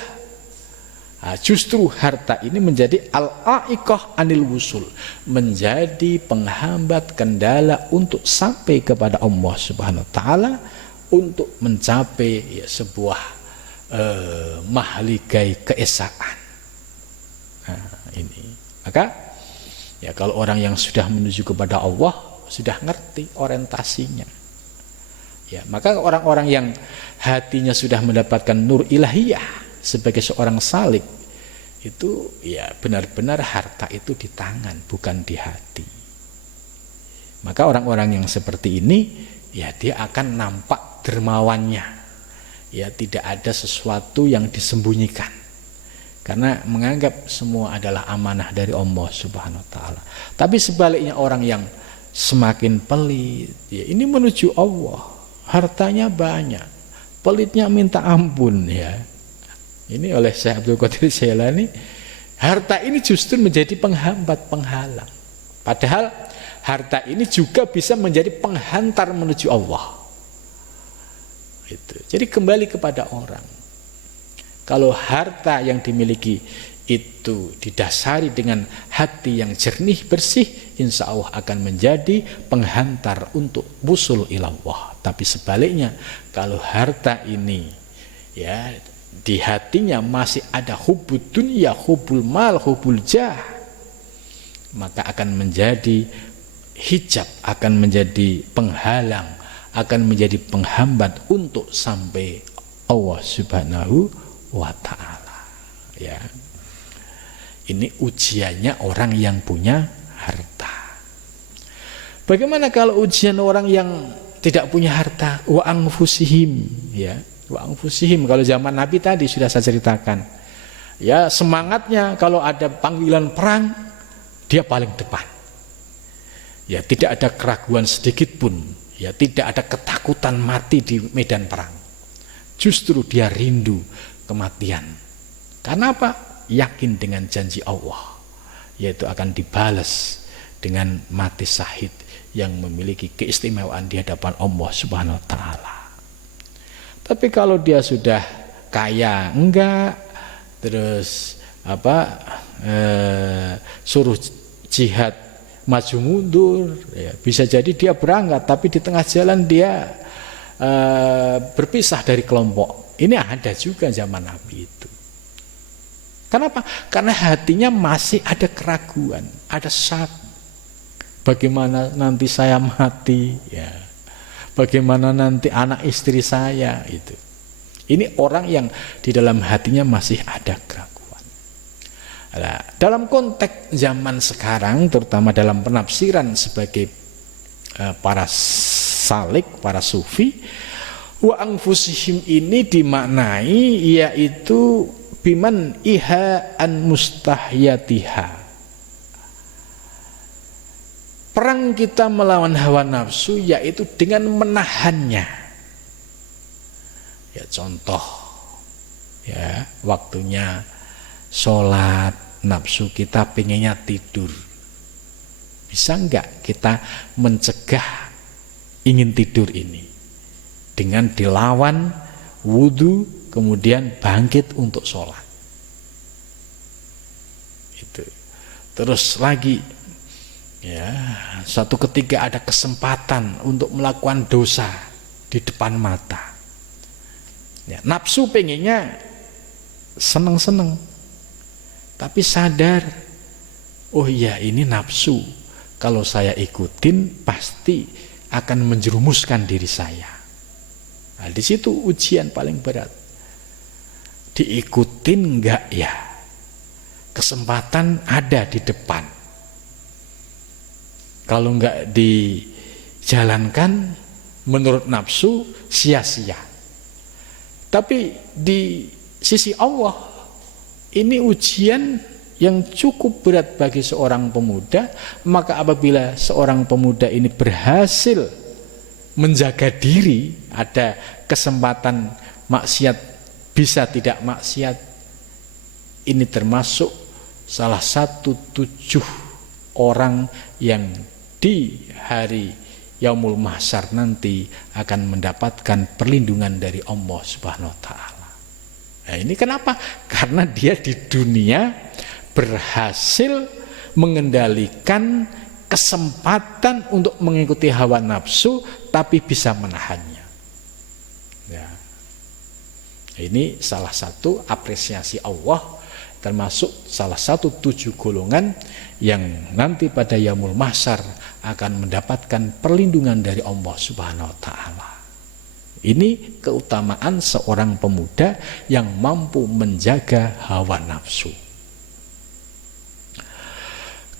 nah, justru harta ini menjadi al-a'iqah anil wusul, menjadi penghambat kendala untuk sampai kepada Allah Subhanahu wa taala, untuk mencapai ya, sebuah mahligai keesaan. Nah, ini. Maka ya kalau orang yang sudah menuju kepada Allah sudah ngerti orientasinya. Ya, maka orang-orang yang hatinya sudah mendapatkan nur ilahiyah sebagai seorang salik, itu ya benar-benar harta itu di tangan, bukan di hati. Maka orang-orang yang seperti ini ya dia akan nampak dermawannya. Ya tidak ada sesuatu yang disembunyikan. Karena menganggap semua adalah amanah dari Allah Subhanahu wa taala. Tapi sebaliknya orang yang semakin pelit, ya ini menuju Allah. Hartanya banyak, pelitnya minta ampun ya. Ini oleh Syekh Abdul Qadir Jailani, harta ini justru menjadi penghambat, penghalang. Padahal harta ini juga bisa menjadi penghantar menuju Allah. Itu. Jadi kembali kepada orang. Kalau harta yang dimiliki itu didasari dengan hati yang jernih, bersih, insya Allah akan menjadi penghantar untuk wusul ilallah. Tapi sebaliknya, kalau harta ini ya di hatinya masih ada hubud dunia, hubul mal, hubul jah, maka akan menjadi hijab, akan menjadi penghalang, akan menjadi penghambat untuk sampai Allah Subhanahu wa ta'ala. Ya. Ini ujiannya orang yang punya harta. Bagaimana kalau ujian orang yang tidak punya harta? Wa anfusihim, ya. Wa anfusihim, kalau zaman Nabi tadi sudah saya ceritakan. Ya, semangatnya kalau ada panggilan perang, dia paling depan. Ya, tidak ada keraguan sedikit pun, ya, tidak ada ketakutan mati di medan perang. Justru dia rindu kematian. Karena apa? Yakin dengan janji Allah, yaitu akan dibalas dengan mati syahid yang memiliki keistimewaan di hadapan Allah Subhanahu wa taala. Tapi kalau dia sudah kaya, enggak, terus suruh jihad maju mundur, ya, bisa jadi dia berangkat tapi di tengah jalan dia berpisah dari kelompok. Ini ada juga zaman Nabi itu. Kenapa? Karena hatinya masih ada keraguan, ada syak. Bagaimana nanti saya mati, ya. Bagaimana nanti anak istri saya itu. Ini orang yang di dalam hatinya masih ada keraguan. Nah, dalam konteks zaman sekarang, terutama dalam penafsiran sebagai para salik, para sufi, wa anfusihim ini dimaknai yaitu biman iha an mustahyatiha. Perang kita melawan hawa nafsu yaitu dengan menahannya. Ya contoh, ya waktunya sholat, nafsu kita pengennya tidur. Bisa enggak kita mencegah ingin tidur ini dengan dilawan wudu, kemudian bangkit untuk sholat. Itu. Terus lagi, ya, suatu ketika ada kesempatan untuk melakukan dosa di depan mata. Ya, nafsu pengennya seneng-seneng, tapi sadar, oh iya ini nafsu. Kalau saya ikutin pasti akan menjerumuskan diri saya. Nah, di situ ujian paling berat. diikutin enggak ya? Kesempatan ada di depan. Kalau enggak dijalankan menurut nafsu, sia-sia. Tapi di sisi Allah, ini ujian yang cukup berat bagi seorang pemuda. Maka apabila seorang pemuda ini berhasil menjaga diri, ada kesempatan maksiat bisa tidak maksiat, ini termasuk salah satu 7 orang yang di hari Yaumul Mahsyar nanti akan mendapatkan perlindungan dari Allah Subhanahu wa taala. Nah, ini kenapa? Karena dia di dunia berhasil mengendalikan kesempatan untuk mengikuti hawa nafsu, tapi bisa menahannya. Ya. Ini salah satu apresiasi Allah, termasuk salah satu 7 golongan yang nanti pada Yaumul Mahsyar akan mendapatkan perlindungan dari Allah Subhanahu wa taala. Ini keutamaan seorang pemuda yang mampu menjaga hawa nafsu.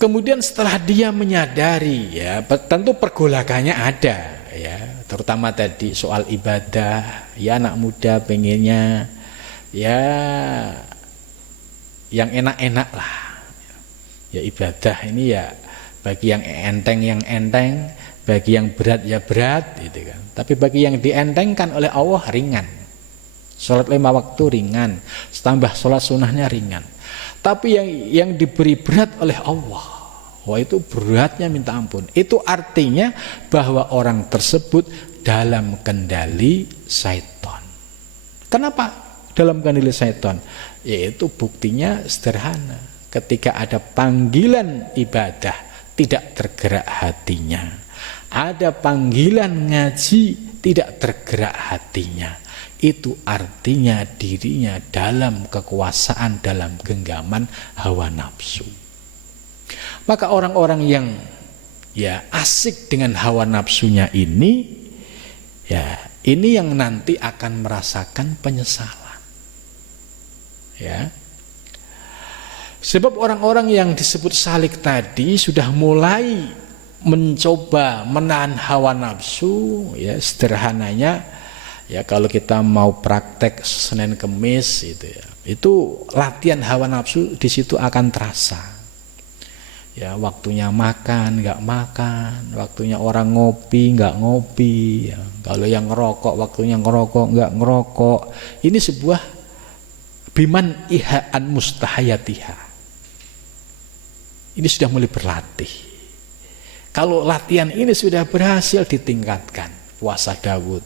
Kemudian setelah dia menyadari, ya tentu pergolakannya ada, ya terutama tadi soal ibadah, ya anak muda pengennya ya yang enak-enak lah, ya ibadah ini ya bagi yang enteng, bagi yang berat ya berat, gitu kan. Tapi bagi yang dientengkan oleh Allah ringan. Sholat 5 waktu ringan, tambah sholat sunnahnya ringan. Tapi yang diberi berat oleh Allah, wah itu beratnya minta ampun. Itu artinya bahwa orang tersebut dalam kendali syaitan. Kenapa dalam kendali syaitan? Yaitu buktinya sederhana. Ketika ada panggilan ibadah, tidak tergerak hatinya. Ada panggilan ngaji, tidak tergerak hatinya. Itu artinya dirinya dalam kekuasaan, dalam genggaman hawa nafsu. Maka orang-orang yang ya asik dengan hawa nafsunya ini, ya ini yang nanti akan merasakan penyesalan. Ya. Sebab orang-orang yang disebut salik tadi sudah mulai mencoba menahan hawa nafsu, ya sederhananya ya kalau kita mau praktek Senin Kemis itu latihan hawa nafsu di situ akan terasa. Ya waktunya makan nggak makan, waktunya orang ngopi nggak ngopi, ya. Kalau yang ngerokok waktunya ngerokok nggak ngerokok. Ini sebuah biman ihaan mustahayatiha. Ini sudah mulai berlatih. Kalau latihan ini sudah berhasil ditingkatkan, puasa Daud,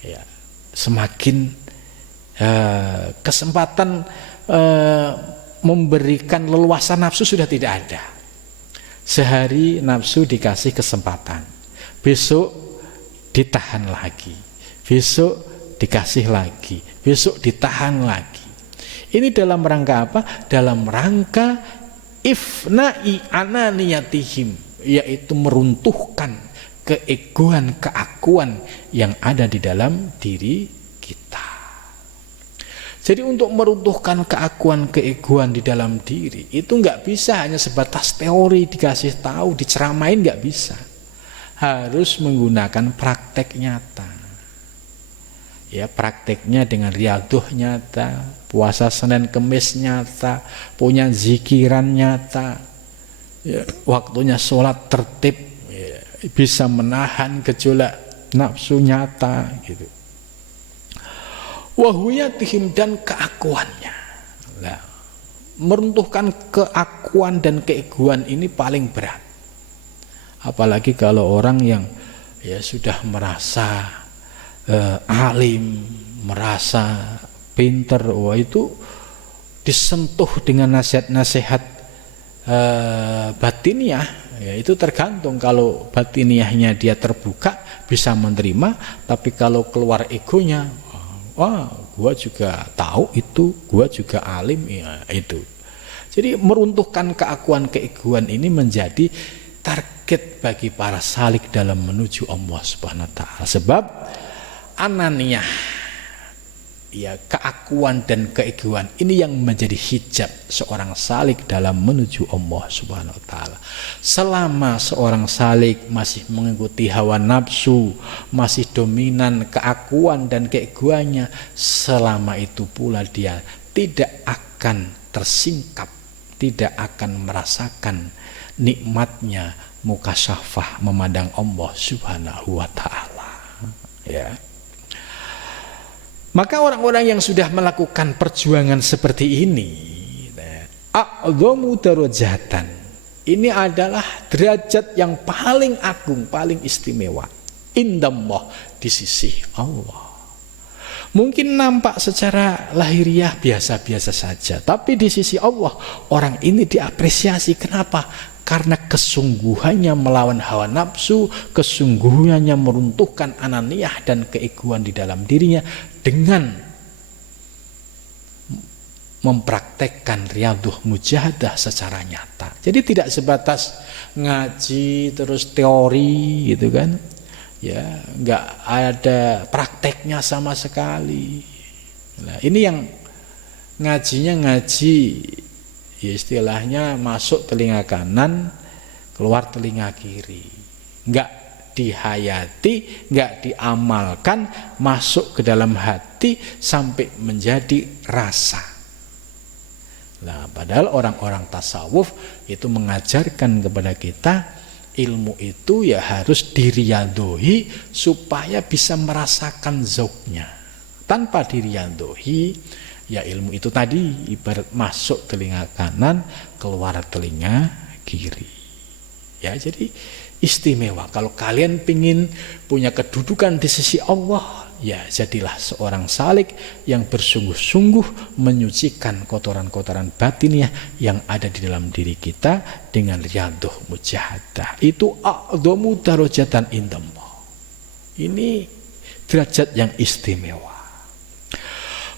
ya, semakin kesempatan memberikan leluasa nafsu sudah tidak ada. Sehari nafsu dikasih kesempatan, besok ditahan lagi, besok dikasih lagi, besok ditahan lagi. Ini dalam rangka apa? Dalam rangka ifna'i ananiyatihim, yaitu meruntuhkan keegoan, keakuan yang ada di dalam diri kita. Jadi untuk meruntuhkan keakuan, keegoan di dalam diri itu nggak bisa hanya sebatas teori dikasih tahu, diceramain, nggak bisa. Harus menggunakan praktek nyata. Ya prakteknya dengan riyadhah nyata, puasa Senin Kemis nyata, punya zikiran nyata, ya, waktunya sholat tertib, ya, bisa menahan gejolak nafsu nyata gitu. Wahuyatihim dan keakuannya. Nah, meruntuhkan keakuan dan keegoan ini paling berat. Apalagi kalau orang yang ya sudah merasa alim, merasa pinter, wah itu disentuh dengan nasihat-nasihat batiniah, ya itu tergantung. Kalau batiniahnya dia terbuka bisa menerima, tapi kalau keluar egonya, wah gua juga tahu itu, gua juga alim, ya itu. Jadi meruntuhkan keakuan keegoan ini menjadi target bagi para salik dalam menuju Allah Subhanahu wa taala. Sebab ananiyah ya keakuan dan keegoan ini yang menjadi hijab seorang salik dalam menuju Allah Subhanahu wa taala. Selama seorang salik masih mengikuti hawa nafsu, masih dominan keakuan dan keegoannya, selama itu pula dia tidak akan tersingkap, tidak akan merasakan nikmatnya mukasyafah memandang Allah Subhanahu wa taala. Ya. Maka orang-orang yang sudah melakukan perjuangan seperti ini, a'dhamu darajatan, ini adalah derajat yang paling agung, paling istimewa indallah, di sisi Allah. Mungkin nampak secara lahiriah biasa-biasa saja, tapi di sisi Allah orang ini diapresiasi. Kenapa? Karena kesungguhannya melawan hawa nafsu, kesungguhannya meruntuhkan ananiyah dan keegoan di dalam dirinya dengan mempraktekkan riyadhah mujahadah secara nyata. Jadi tidak sebatas ngaji terus teori gitu kan. Ya, enggak ada prakteknya sama sekali. Nah, ini yang ngajinya ngaji ya istilahnya masuk telinga kanan, keluar telinga kiri. Enggak dihayati, enggak diamalkan, masuk ke dalam hati sampai menjadi rasa. Nah, padahal orang-orang tasawuf itu mengajarkan kepada kita ilmu itu ya harus diriyadhohi supaya bisa merasakan zauknya. Tanpa diriyadhohi, ya ilmu itu tadi ibarat masuk telinga kanan, keluar telinga kiri. Ya, jadi istimewa. Kalau kalian pingin punya kedudukan di sisi Allah, ya jadilah seorang salik yang bersungguh-sungguh menyucikan kotoran-kotoran batinnya yang ada di dalam diri kita dengan riyadhah mujahadah. Itu a'dhamu darajatan indallah. Ini derajat yang istimewa.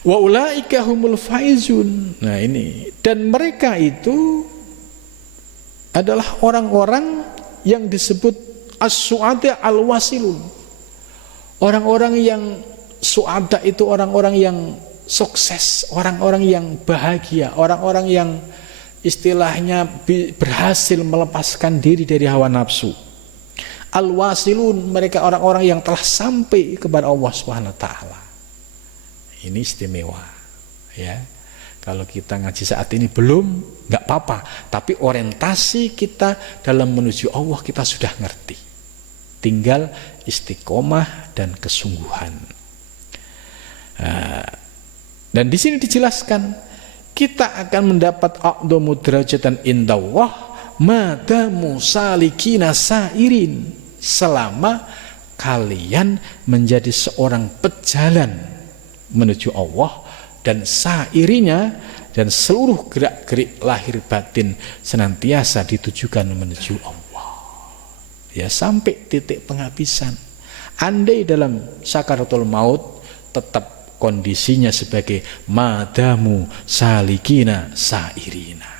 Wa ulaika humul faizun. Nah ini, dan mereka itu adalah orang-orang yang disebut as-su'ada al-wasilun. Orang-orang yang su'ada itu orang-orang yang sukses, orang-orang yang bahagia, orang-orang yang istilahnya berhasil melepaskan diri dari hawa nafsu. Al-wasilun, mereka orang-orang yang telah sampai kepada Allah Subhanahu wa taala. Ini istimewa, ya. Kalau kita ngaji saat ini belum, enggak apa-apa, tapi orientasi kita dalam menuju Allah kita sudah ngerti. Tinggal istiqomah dan kesungguhan. Dan di sini dijelaskan kita akan mendapat a'dhamu darajatan indallah madamu salikina sairin, selama kalian menjadi seorang pejalan menuju Allah dan sairinya, dan seluruh gerak-gerik lahir batin senantiasa ditujukan menuju Allah. Ya, sampai titik penghabisan. Andai dalam sakaratul maut tetap kondisinya sebagai madamu salikina sairina.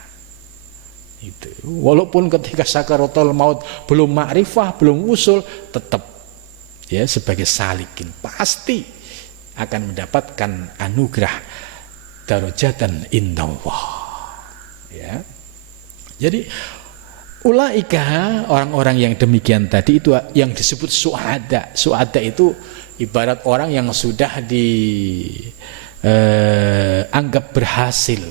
Itu. Walaupun ketika sakaratul maut belum ma'rifah, belum usul, tetap ya sebagai salikin pasti akan mendapatkan anugerah darajatan indallah. Ya. Jadi ulaika, orang-orang yang demikian tadi itu yang disebut su'ada. Su'ada itu ibarat orang yang sudah dianggap berhasil.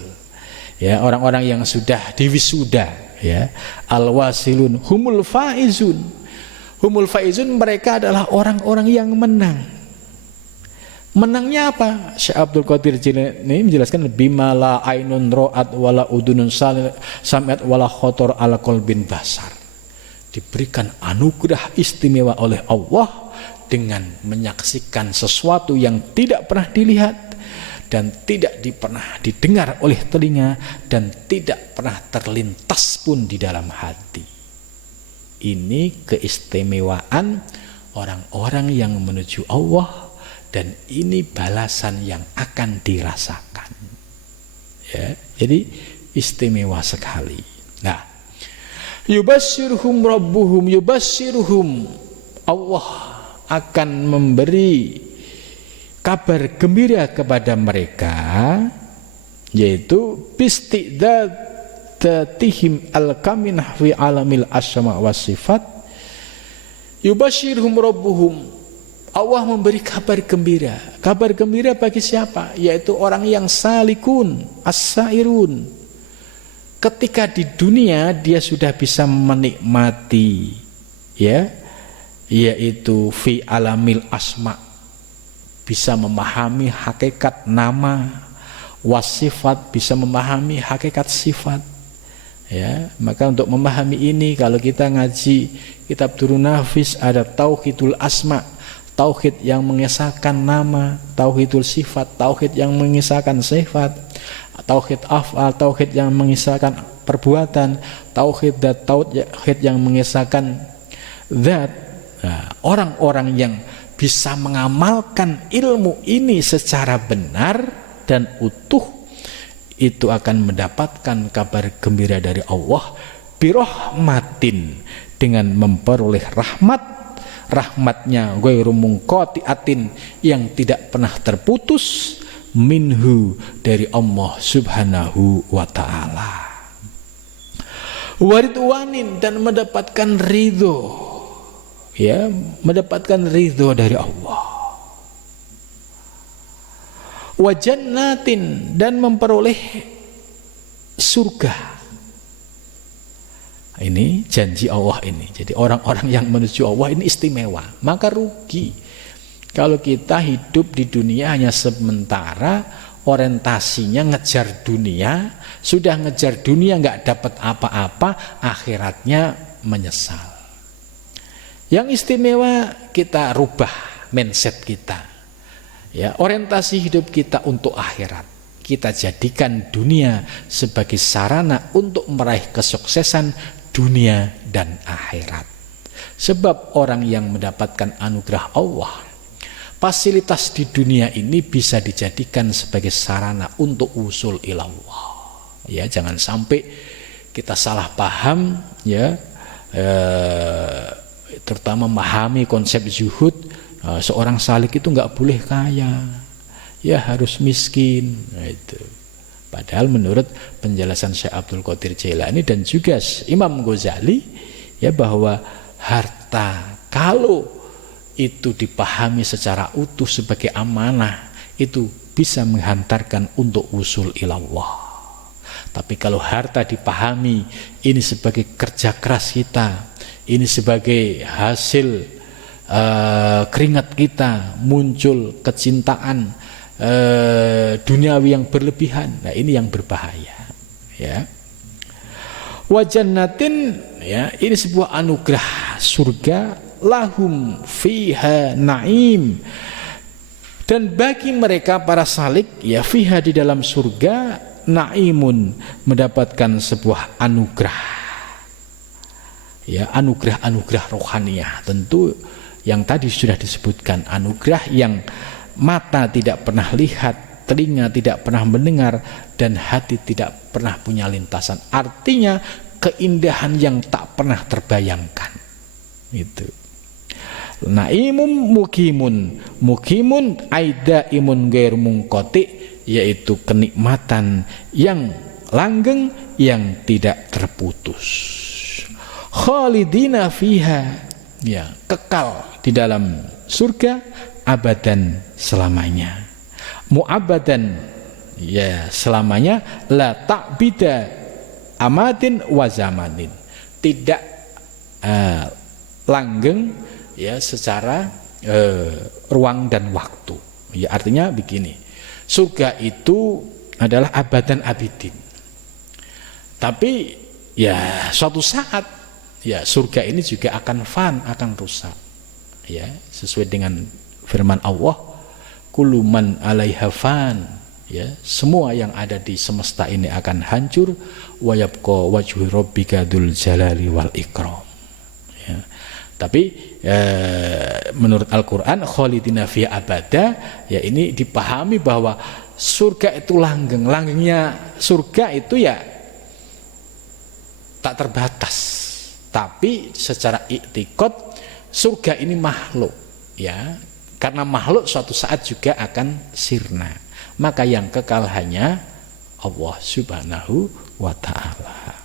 Ya, orang-orang yang sudah diwisuda, ya. Al-wasilun humul faizun. Humul faizun, mereka adalah orang-orang yang menang. Menangnya apa? Syekh Abdul Qadir Jilani menjelaskan bima la ainun ra'at wala udunun sami'at wala khotor ala qalbin basar. Diberikan anugerah istimewa oleh Allah dengan menyaksikan sesuatu yang tidak pernah dilihat dan tidak pernah didengar oleh telinga dan tidak pernah terlintas pun di dalam hati. Ini keistimewaan orang-orang yang menuju Allah. Dan ini balasan yang akan dirasakan. Ya, jadi istimewa sekali. Nah, yubasyirhum rabbuhum, Allah akan memberi kabar gembira kepada mereka, yaitu bistidatihim al-kaminah fi alamil asma wa sifat yubashirhum rabbuhum. Allah memberi kabar gembira. Kabar gembira bagi siapa? Yaitu orang yang salikun, as-sairun. Ketika di dunia dia sudah bisa menikmati, ya, yaitu fi alamil asma, bisa memahami hakikat nama, wasifat, bisa memahami hakikat sifat. Ya, maka untuk memahami ini, kalau kita ngaji kitab Durun Nafis, ada tauhidul asma, tauhid yang mengesahkan nama, tauhidul sifat, tauhid yang mengesahkan sifat, tauhid af'al, tauhid yang mengesahkan perbuatan, tauhid dat, tauhid yang mengesahkan zat. Nah, orang-orang yang bisa mengamalkan ilmu ini secara benar dan utuh, itu akan mendapatkan kabar gembira dari Allah birahmatin, dengan memperoleh rahmatnya ghairu munqati'atin, yang tidak pernah terputus, minhu, dari Allah subhanahu wa ta'ala, waridwanin, dan mendapatkan ridho, ya, mendapatkan ridho dari Allah, wa jannatin, dan memperoleh surga. Ini janji Allah ini. Jadi orang-orang yang menuju Allah ini istimewa. Maka rugi kalau kita hidup di dunia hanya sementara, orientasinya ngejar dunia, sudah ngejar dunia nggak dapat apa-apa, akhiratnya menyesal. Yang istimewa kita rubah mindset kita. Ya, orientasi hidup kita untuk akhirat. Kita jadikan dunia sebagai sarana untuk meraih kesuksesan dunia dan akhirat. Sebab orang yang mendapatkan anugerah Allah, fasilitas di dunia ini bisa dijadikan sebagai sarana untuk usul ilallah. Ya, jangan sampai kita salah paham, ya, terutama memahami konsep zuhud. Seorang salik itu nggak boleh kaya, ya harus miskin. Nah, itu. Padahal menurut penjelasan Syekh Abdul Qadir Jailani dan juga Imam Ghazali, ya, bahwa harta kalau itu dipahami secara utuh sebagai amanah, itu bisa menghantarkan untuk usul ilallah. Tapi kalau harta dipahami ini sebagai kerja keras kita, ini sebagai hasil keringat kita, muncul kecintaan duniawi yang berlebihan. Nah, ini yang berbahaya, ya. Wa jannatin, ya, ini sebuah anugerah surga, lahum fiha naim, dan bagi mereka para salik, ya, fiha, di dalam surga, naimun, mendapatkan sebuah anugerah, ya, anugerah rohaniah. Tentu yang tadi sudah disebutkan, anugerah yang mata tidak pernah lihat, telinga tidak pernah mendengar, dan hati tidak pernah punya lintasan. Artinya keindahan yang tak pernah terbayangkan. Itu. Naimum mukimun aidaimun ghair munqati, yaitu kenikmatan yang langgeng, yang tidak terputus. Khalidina fiha, ya, kekal di dalam surga abadan, selamanya. Mu'abadan, ya, selamanya. La ta'bida amadin wa zamanin, tidak langgeng, ya, secara ruang dan waktu. Ya, artinya begini, surga itu adalah abadan abidin. Tapi ya suatu saat, ya, surga ini juga akan akan rusak. Ya, sesuai dengan firman Allah, kullu man 'alaiha fan, ya, semua yang ada di semesta ini akan hancur, wa yabqa wajhu rabbika dzul jalali wal ikram. Ya. Tapi menurut Al-Qur'an khalidina fi abada, ya, ini dipahami bahwa surga itu langgeng. Langgengnya surga itu ya tak terbatas. Tapi secara i'tiqad surga ini makhluk, ya, Karena makhluk suatu saat juga akan sirna. Maka yang kekal hanya Allah Subhanahu wa ta'ala.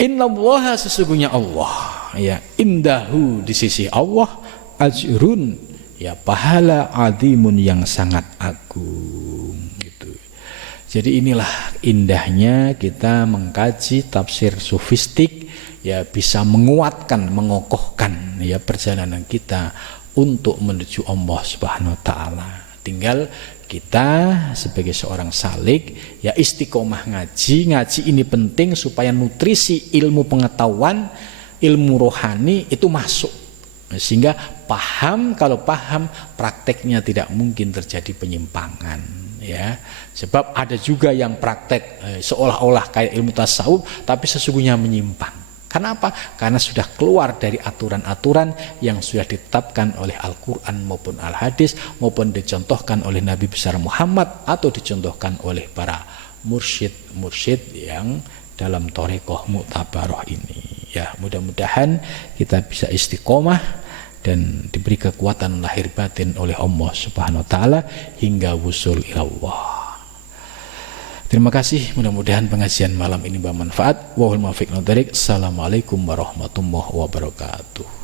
Innallaha, sesungguhnya Allah, ya, indahu, di sisi Allah, ajrun, ya, pahala azimun, yang sangat agung gitu. Jadi inilah indahnya kita mengkaji tafsir sufistik, ya, bisa menguatkan, mengokohkan, ya, perjalanan kita untuk menuju Allah Subhanahu wa ta'ala. Tinggal kita sebagai seorang salik, ya, istiqomah ngaji ini penting supaya nutrisi ilmu pengetahuan, ilmu rohani itu masuk, sehingga paham. Kalau paham, prakteknya tidak mungkin terjadi penyimpangan, ya. Sebab ada juga yang praktek seolah-olah kayak ilmu tasawuf tapi sesungguhnya menyimpang. Kenapa? Karena sudah keluar dari aturan-aturan yang sudah ditetapkan oleh Al-Quran maupun Al-Hadis, maupun dicontohkan oleh Nabi besar Muhammad, atau dicontohkan oleh para mursyid yang dalam thariqah mu'tabaroh ini. Ya, mudah-mudahan kita bisa istiqomah dan diberi kekuatan lahir batin oleh Allah Subhanahu wa ta'ala hingga wusul ila Allah. Terima kasih, mudah-mudahan pengajian malam ini bermanfaat. Wallahul muwaffiq. Assalamualaikum warahmatullahi wabarakatuh.